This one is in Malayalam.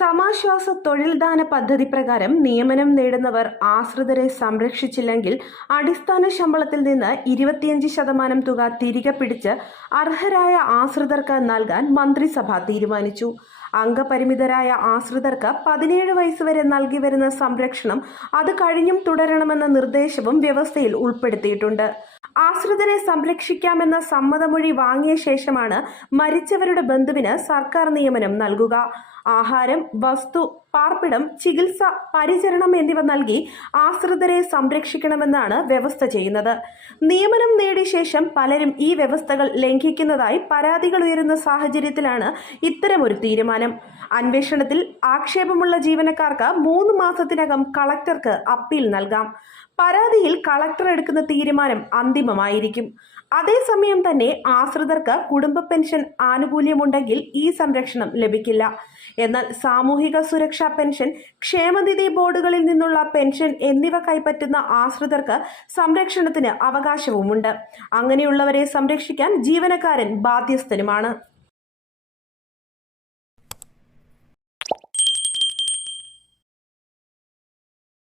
സമാശ്വാസ തൊഴിൽദാന പദ്ധതി പ്രകാരം നിയമനം നേടുന്നവർ ആശ്രിതരെ സംരക്ഷിച്ചില്ലെങ്കിൽ അടിസ്ഥാന ശമ്പളത്തിൽ നിന്ന് 25% തുക തിരികെ പിടിച്ച് അർഹരായ ആശ്രിതർക്ക് നൽകാൻ മന്ത്രിസഭ തീരുമാനിച്ചു. അംഗപരിമിതരായ ആശ്രിതർക്ക് 17 വയസ്സ് വരെ നൽകി വരുന്ന സംരക്ഷണം അത് കഴിഞ്ഞും തുടരണമെന്ന നിർദ്ദേശവും വ്യവസ്ഥയിൽ ഉൾപ്പെടുത്തിയിട്ടുണ്ട്. ആശ്രിതരെ സംരക്ഷിക്കാമെന്ന സമ്മതമൊഴി വാങ്ങിയ ശേഷമാണ് മരിച്ചവരുടെ ബന്ധുവിന് സർക്കാർ നിയമനം നൽകുക. ആഹാരം, വസ്തു, പാർപ്പിടം, ചികിത്സ, പരിചരണം എന്നിവ നൽകി ആശ്രിതരെ സംരക്ഷിക്കണമെന്നാണ് വ്യവസ്ഥ ചെയ്യുന്നത്. നിയമനം നേടിയ ശേഷം പലരും ഈ വ്യവസ്ഥകൾ ലംഘിക്കുന്നതായി പരാതികൾ ഉയരുന്ന സാഹചര്യത്തിലാണ് ഇത്തരമൊരു തീരുമാനം. അന്വേഷണത്തിൽ ആക്ഷേപമുള്ള ജീവനക്കാർക്ക് 3 മാസത്തിനകം കളക്ടർക്ക് അപ്പീൽ നൽകാം. പരാതിയിൽ കളക്ടർ എടുക്കുന്ന തീരുമാനം അന്തിമമായിരിക്കും. അതേസമയം തന്നെ ആശ്രിതർക്ക് കുടുംബ പെൻഷൻ ആനുകൂല്യമുണ്ടെങ്കിൽ ഈ സംരക്ഷണം ലഭിക്കില്ല. എന്നാൽ സാമൂഹിക സുരക്ഷാ പെൻഷൻ, ക്ഷേമനിധി ബോർഡുകളിൽ നിന്നുള്ള പെൻഷൻ എന്നിവ കൈപ്പറ്റുന്ന ആശ്രിതർക്ക് സംരക്ഷണത്തിന് അവകാശവുമുണ്ട്. അങ്ങനെയുള്ളവരെ സംരക്ഷിക്കാൻ ജീവനക്കാരൻ ബാധ്യസ്ഥനുമാണ്.